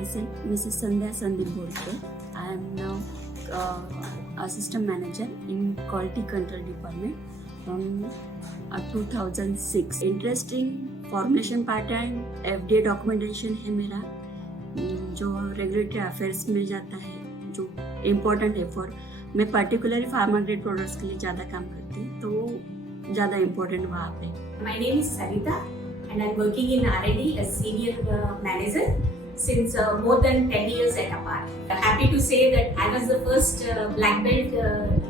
myself, Mrs. Sandhya Sandeep Borke. I am now Assistant Manager in Quality Control Department from 2006. Interesting formulation part and FDA documentation है मेरा, जो regulatory affairs में जाता है, जो important है फॉर, मैं पर्टिकुलरली फार्मा ग्रेड प्रोडक्ट्स के लिए ज़्यादा काम करती हूँ, तो ज़्यादा इम्पोर्टेंट वहाँ पे. My name is Sarita and I'm working in R&D as senior manager since more than 10 years at APAR. Happy to say that I was the first black belt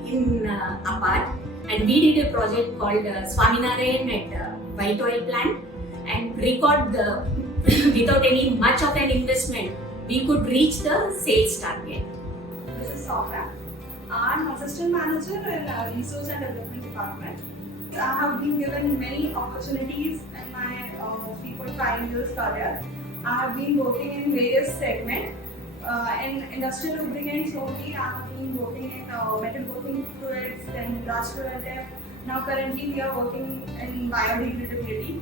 in APAR, and we did a project called Swaminarayan at White Oil plant, and record without any much of an investment we could reach the sales target. This is Sophia. I'm assistant manager in research and development department. I have been given many opportunities in my 3.5 years career. I have been working in various segments. In industrial lubricants only, I have been working in metal working fluids, then glass fluid. Now currently we are working in biodegradability.